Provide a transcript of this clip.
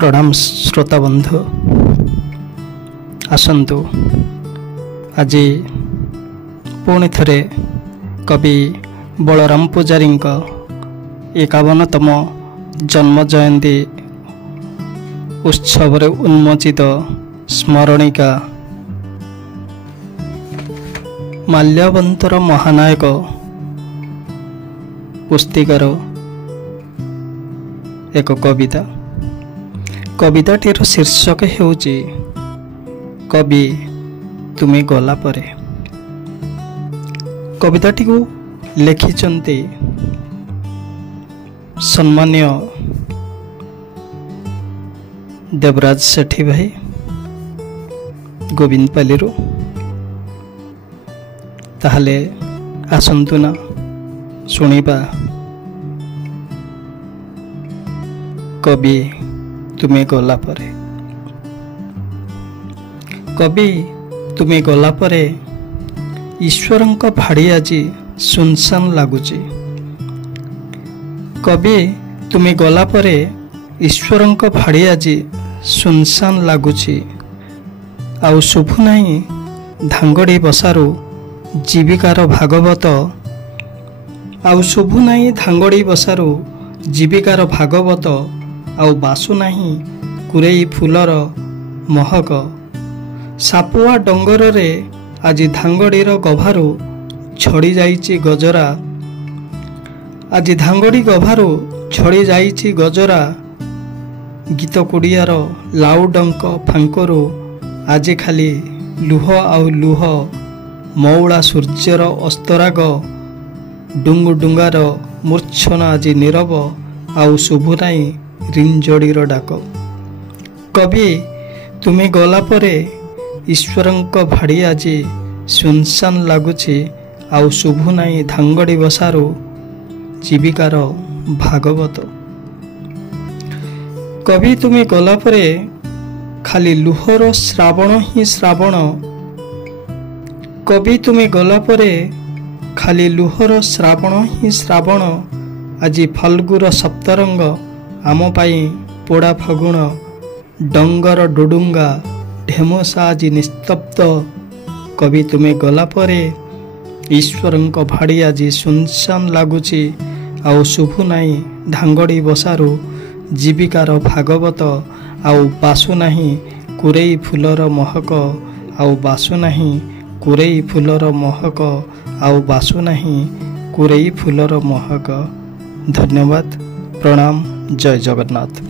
प्रणाम श्रोता बंधु आसतु आज पुणी थे कवि बलराम पूजारी 51तम जन्म जयंती उत्सव उन्मोचित स्मरणिका माल्यवंतर महानायक पुस्तिकार एक कविता। कविताटीर शीर्षक हेउची कवि तुमे गला परे। कविताटी को लिखिचंती सम्मान्य देवराज सेठी भाई गोविंदपाली। ताहले आसंतु ना सुनिबा कवि तुमे गला परे। कवि तुमे गला परे ईश्वरंक भाड़ी आज सुनसान लगुची। कवि तुमे गला परे ईश्वरंक भाड़ी आज सुनसान लगुची। आउ शुभु नाही धांगड़ी बसारू जीविकार भागवत। आउ शुभु नाही धांगड़ी बसारू जीविकार भागवत। आउ बासु नाही कुरेई फूलर महक। सापुआ डंगर रे आज धांगड़ीर गभारू छड़ी जाइची गजरा। आज धांगड़ी गभारू छड़ी जाइची गजरा। गीत कुड़ियार लाउडंक फांकरू आज खाली लुह आउ लुह। मौला सूर्यर अस्तराग डुंगु डुंगार मूर्छना आज नीरव। आउ शुभु नाही रिंजड़ीर डाक। कवि तुमे गला परे ईश्वरंक भाड़ी आज सुनसान लगुची। आउ शुभु नाही धांगड़ी बसारू जीविकार भागवत। कवि तुमे गला परे खाली लुहर श्रावण ही श्रावण। कवि तुमे गला परे खाली लुहर श्रावण ही श्रावण। आज फाल्गुर सप्तरंग आम पाई पोड़ा फगुण। डंगर डुडुंगा ढेमसा आज निस्तब्ध। कवि तुमे गला परे ईश्वरंक भाड़ी आज सुनसान लगुची। आउ शुभु नाही धांगड़ी बसारू जीविकार भागवत। आउ बासु नाही कुरेई फूलर महक। आउ बासु नाही कुरेई फूलर महक। आउ बासु नाही कुरेई फूलर महक। धन्यवाद। प्रणाम। जय जगन्नाथ।